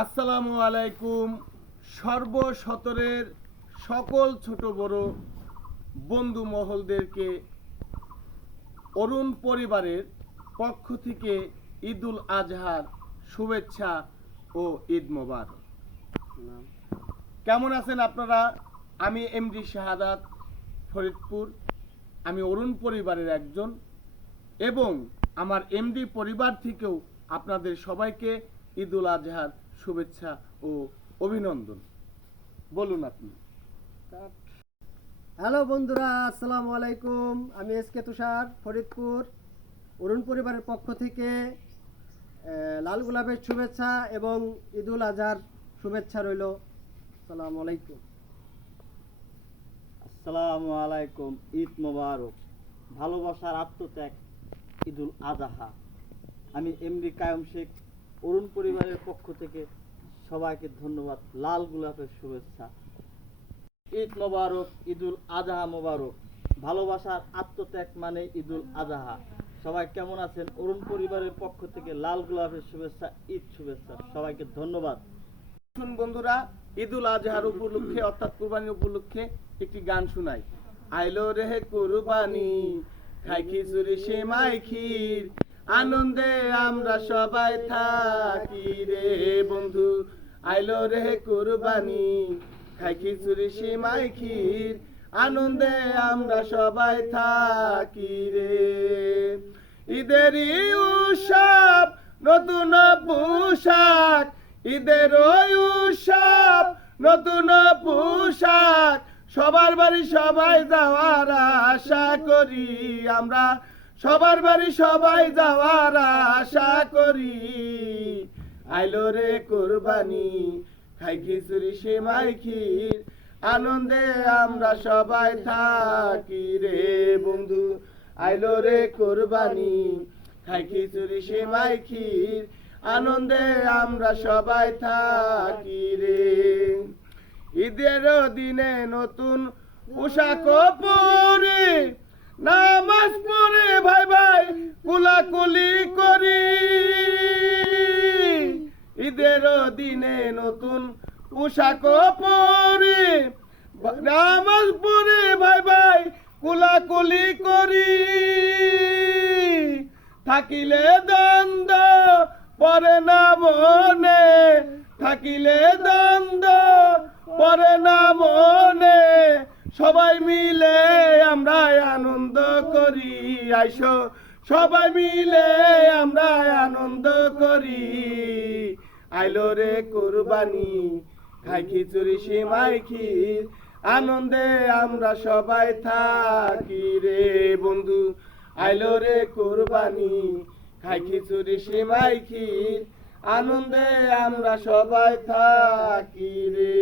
আসসালামু আলাইকুম। সর্বশতরের সকল ছোট বড় বন্ধু মহলদেরকে অরুণ পরিবারের পক্ষ থেকে ঈদুল আজহার শুভেচ্ছা ও ঈদ মোবারক। কেমন আছেন আপনারা? আমি এমডি শাহাদাত ফরিদপুর। আমি অরুণ পরিবারের একজন এবং আমার এমডি পরিবার থেকেও আপনাদের সবাইকে ঈদুল আজহার শুভেচ্ছা ও অভিনন্দন। বলুন আপনি। হ্যালো বন্ধুরা, আসসালামু আলাইকুম। আমি এসকে তুষার, ফরিদপুর। অরুণ পরিবারের পক্ষ থেকে লাল গোলাপের শুভেচ্ছা এবং ঈদুল আজহার শুভেচ্ছা রইল। আসসালামু আলাইকুম। আসসালামু আলাইকুম। ঈদ মোবারক। ভালোবাসার আত্মত্যাগ ঈদুল আজহা। আমি এমডি কায়ম শেখ, অরুণ পরিবারের পক্ষ থেকে সবাইকে ধন্যবাদ। লাল গোলাপের শুভেচ্ছা। ঈদ মোবারক, ঈদুল আজহা মোবারক। ভালোবাসার আত্মত্যাগ মানে ঈদুল আজহা। সবাই কেমন আছেন? অরুণ পরিবারের পক্ষ থেকে লাল গোলাপের শুভেচ্ছা, ঈদ শুভেচ্ছা। সবাইকে ধন্যবাদ। বন্ধুরা, ঈদুল আজহার উপলক্ষে অর্থাৎ কুরবানির উপলক্ষে একটি গান শোনাই। আইলো রে কুরবানি, খাই খিচুড়ি সেমাই ক্ষীর, আনন্দে আমরা সবাই থাকি রে বন্ধু। আইলো রে কুরবানি, খাই খিচুড়ি সেমাই ক্ষীর, আনন্দে আমরা সবাই থাকি রে। ঈদেরই উৎসব, নতুন পোশাক, ঈদের উৎসব, নতুন পোশাক, সবার বাড়ি সবাই যাওয়ার আশা করি আমরা, সবার বাড়ি সবাই যাওয়ার আশা করি। আইলো রে কুরবানি, খাই খিচুড়ি সেমাই ক্ষীর, আনন্দে আমরা সবাই থাকি রে বন্ধু। আইলো রে কুরবানি, খাই খিচুড়ি সেমাই ক্ষীর, আনন্দে আমরা সবাই থাকি রে। ঈদের দিনে নতুন পোশাক পরে, নামাজ পড়ে ভাই ভাই কুলাকুলি করি। ঈদের দিনে নতুন পোশাক পরে, নামাজ পড়ে ভাই ভাই কুলাকুলি করি। থাকিলে দ্বন্দ্ব পরে না মনে, থাকিলে দ্বন্দ্ব পরে না মনে, সবাই মিলে আমরা আনন্দ করি। আইসো সবাই মিলে আমরা আনন্দ করি। আইলো রে কুরবানি, খাই খিচুড়ি সেমাই ক্ষীর, আনন্দে আমরা সবাই থাকি রে বন্ধু। আইলো রে কুরবানি, খাই খিচুড়ি সেমাই ক্ষীর, আনন্দে আমরা সবাই থাকি রে।